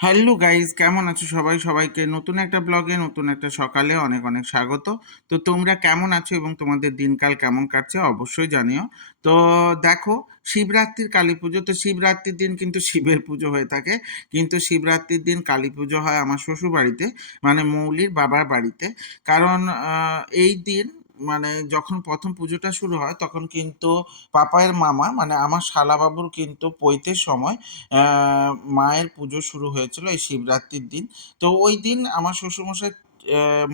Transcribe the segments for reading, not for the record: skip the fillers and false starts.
Hello guys, কেমন আছো সবাই? সবাইকে নতুন একটা ব্লগে নতুন একটা সকালে অনেক অনেক স্বাগত। তো তোমরা কেমন আছো এবং তোমাদের দিনকাল কেমন কাটছে অবশ্যই জানিও। তো দেখো, শিবরাত্রির কালী পুজো, তো শিবরাত্রির দিন কিন্তু শিবের পুজো হয়ে থাকে, কিন্তু শিবরাত্রির দিন কালী পুজো হয় আমার শ্বশুর বাড়িতে, মানে মৌলির বাবার বাড়িতে। কারণ এই দিন, মানে যখন প্রথম পুজোটা শুরু হয় তখন কিন্তু পাপায়ের মামা মানে আমার শালাবাবুর কিন্তু পৈতের সময় মায়ের পুজো শুরু হয়েছিল এই শিবরাত্রির দিন। তো ওই দিন আমার শ্বশুরমশাই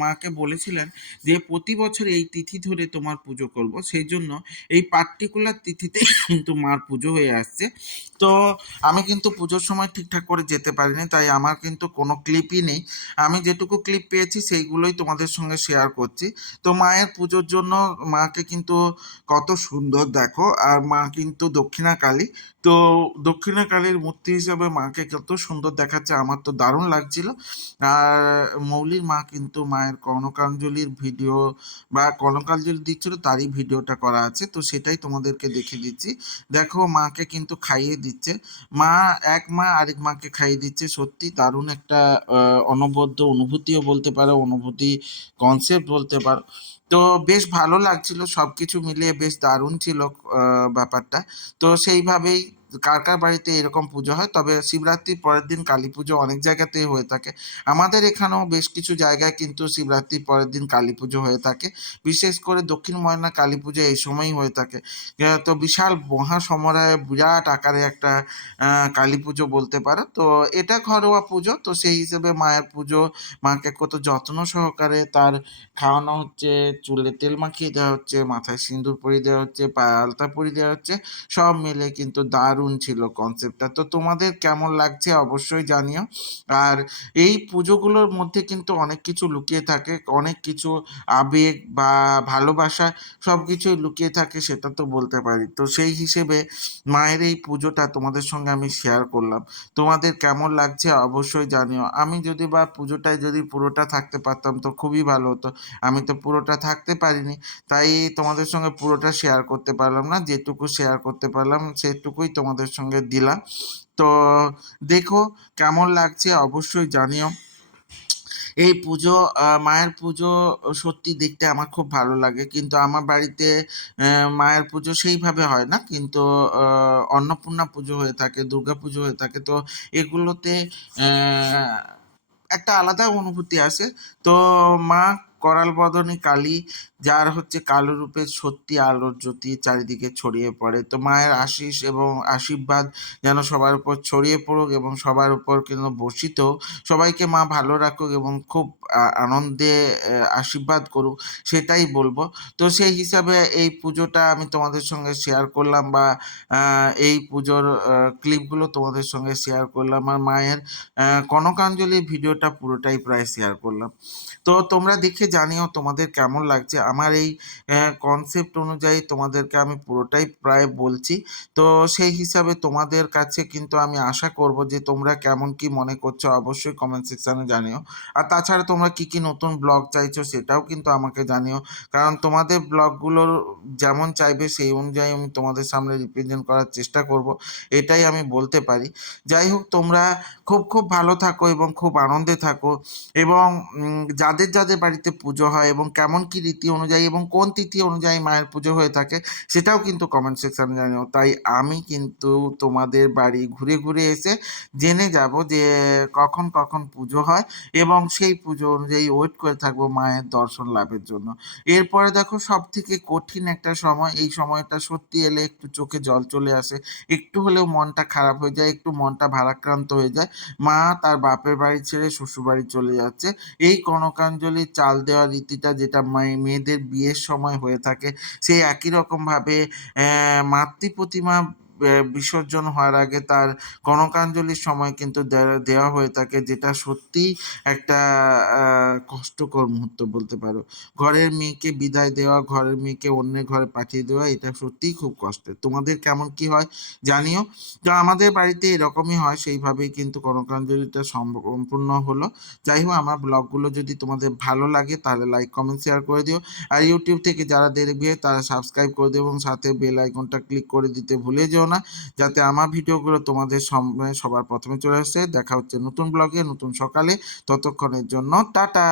মাকে বলেছিলেন যে প্রতি বছর এই তিথি ধরে তোমার পুজো করব, সেই জন্য এই পার্টিকুলার তিথিতে কিন্তু মার পুজো হয়ে আসছে। তো আমি কিন্তু পুজোর সময় ঠিকঠাক করে যেতে পারিনি, তাই আমার কিন্তু কোনো ক্লিপই নেই। আমি যেটুকু ক্লিপ পেয়েছি সেইগুলোই তোমাদের সঙ্গে শেয়ার করছি। তো মায়ের পুজোর জন্য মাকে কিন্তু কত সুন্দর দেখো, আর মা কিন্তু দক্ষিণা কালী। তো দক্ষিণা কালীর মূর্তি হিসেবে মাকে কত সুন্দর দেখাচ্ছে, আমার তো দারুণ লাগছিল। আর মৌলির মা কিন্তু মায়ের কনকাঞ্জলির ভিডিও বা কনকাঞ্জলি দিচ্ছিল তারই ভিডিওটা করা আছে, তো সেটাই তোমাদেরকে দেখিয়ে দিচ্ছি। দেখো মাকে কিন্তু খাইয়ে দিচ্ছে, মা এক মা আরেক মাকে খাইয়ে দিচ্ছে। সত্যি দারুণ একটা অনবদ্য অনুভূতিও বলতে পারো, অনুভূতি কনসেপ্ট বলতে পারো। তো বেশ ভালো লাগছিল, সবকিছু মিলিয়ে বেশ দারুণ ছিল ব্যাপারটা। তো সেইভাবেই কার কার বাড়িতে এরকম পুজো হয়। তবে শিবরাত্রির পরের দিন কালী পুজো অনেক জায়গাতেই হয়ে থাকে, আমাদের এখানেও বেশ কিছু জায়গায় কিন্তু শিবরাত্রির পরের দিন কালী পুজো হয়ে থাকে। বিশেষ করে দক্ষিণ ময়না কালী পুজো এই সময়ই হয়ে থাকে। তো বিশাল মহা সমরায় বিরাট আকারে একটা কালী পুজো বলতে পারো। তো এটা ঘরোয়া পুজো, তো সেই হিসেবে মায়ের পুজো, মাকে কত যত্ন সহকারে তার খাওয়ানো হচ্ছে, চুলে তেল মাখিয়ে দেওয়া হচ্ছে, মাথায় সিঁদুর পরিয়ে দেওয়া হচ্ছে, পায়ে আলতা পরিয়ে দেওয়া হচ্ছে। সব মিলে কিন্তু দারুণ ছিল কনসেপ্টটা। তো তোমাদের কেমন লাগছে অবশ্যই জানিও। আর এই পুজোগুলোর মধ্যে কিন্তু অনেক কিছু লুকিয়ে থাকে, অনেক কিছু আবেগ বা ভালোবাসা সবকিছুই লুকিয়ে থাকে, সেটা তো বলতে পারি। তো সেই হিসেবে মায়ের এই পুজোটা তোমাদের সঙ্গে আমি শেয়ার করলাম। তোমাদের কেমন লাগছে অবশ্যই জানিও। আমি যদি বা পুজোটায় যদি পুরোটা থাকতে পারতাম তো খুবই ভালো হতো। আমি তো পুরোটা থাকতে পারিনি, তাই তোমাদের সঙ্গে পুরোটা শেয়ার করতে পারলাম না। যেটুকু শেয়ার করতে পারলাম সেটুকুই তোমাদের সঙ্গে দিলাম। তো দেখো কেমন লাগছে অবশ্যই জানিও। এই পুজো, মায়ের পুজো সত্যি দেখতে আমার খুব ভালো লাগে, কিন্তু আমার বাড়িতে মায়ের পুজো সেইভাবে হয় না, কিন্তু অন্নপূর্ণা পুজো হয়ে থাকে, দুর্গা পুজো হয়ে থাকে। তো এগুলোতে আহ, একটা আলাদা অনুভূতি আসে। তো মা করাল বদনী কালী, যার হচ্ছে কালো রূপের সত্যি আলোর জ্যোতি চারিদিকে ছড়িয়ে পড়ে। তো মায়ের আশিস এবং আশীর্বাদ যেন সবার উপর ছড়িয়ে পড়ুক এবং সবার উপর কিন্তু বর্ষিত হোক। সবাইকে মা ভালো রাখুক এবং খুব আনন্দে আশীর্বাদ করুক, সেটাই বলবো। তো সেই হিসাবে এই পুজোটা আমি তোমাদের সঙ্গে শেয়ার করলাম, বা এই পুজোর ক্লিপগুলো তোমাদের সঙ্গে শেয়ার করলাম, আর মায়ের কনকাঞ্জলির ভিডিওটা পুরোটাই প্রায় শেয়ার করলাম। তো তোমরা দেখে জানিও তোমাদের কেমন লাগছে আমার এই কনসেপ্ট অনুযায়ী। তোমাদেরকে আমি পুরোটাই প্রায় বলছি। তো সেই হিসাবে তোমাদের কাছে কিন্তু আমি আশা করব যে তোমরা কেমন কি মনে করছো অবশ্যই কমেন্ট সেকশনে জানিও। আর তাছাড়া তোমরা কি কি নতুন ব্লগ চাইছো সেটাও কিন্তু আমাকে জানিও, কারণ তোমাদের ব্লগগুলোর যেমন চাইবে সেই অনুযায়ী আমি তোমাদের সামনে রিপ্রেজেন্ট করার চেষ্টা করব, এটাই আমি বলতে পারি। যাই হোক, তোমরা খুব খুব ভালো থাকো এবং খুব আনন্দে থাকো। এবং যাদের যাদের বাড়িতে পুজো হয় এবং কেমন কি রীতি অনুযায়ী এবং কোন তিথি অনুযায়ী মায়ের পুজো হয়ে থাকে সেটাও কিন্তু কমেন্ট সেকশনে জানিও। তাই আমি কিন্তু তোমাদের বাড়ি ঘুরে ঘুরে এসে জেনে যাব যে কখন কখন পুজো হয়, এবং সেই পুজো অনুযায়ী ওয়েট করে থাকবো মায়ের দর্শন লাভের জন্য। এরপরে দেখো, সব থেকে কঠিন একটা সময়, এই সময়টা সত্যি এলে একটু চোখে জল চলে আসে, একটু হলেও মনটা খারাপ হয়ে যায়, একটু মনটা ভারাক্রান্ত হয়ে যায়। মা তার বাপের বাড়ি ছেড়ে শ্বশুরবাড়ি চলে যাচ্ছে। এই কনকাঞ্জলির চাল দেওয়ার রীতিটা যেটা মেয়েদের বিয়ের সময় হয়ে থাকে, সেই একই রকমভাবে মাতৃ প্রতিমা বিসর্জন হওয়ার আগে তার কনকাঞ্জলির সময় কিন্তু দেওয়া হয়ে থাকে, যেটা সত্যিই একটা কষ্টকর মুহূর্ত বলতে পারো। ঘরের মেয়েকে বিদায় দেওয়া, ঘরের মেয়েকে অন্যের ঘরে পাঠিয়ে দেওয়া, এটা সত্যিই খুব কষ্টের। তোমাদের কেমন কি হয় জানিও। তো আমাদের বাড়িতে এরকমই হয়, সেইভাবেই কিন্তু কনকাঞ্জলিটা সম্পূর্ণ হলো। যাই হোক, আমার ব্লগগুলো যদি তোমাদের ভালো লাগে তাহলে লাইক কমেন্ট শেয়ার করে দিও। আর ইউটিউব থেকে যারা দেখবে তারা সাবস্ক্রাইব করে দিও এবং সাথে বেল আইকনটা ক্লিক করে দিতে ভুলে যেও না। না, যাতে আমার ভিডিওগুলো তোমাদের সামনে সবার প্রথমে চলে আসে। দেখা হচ্ছে নতুন ব্লগে, নতুন সকালে। ততক্ষণের জন্য টাটা।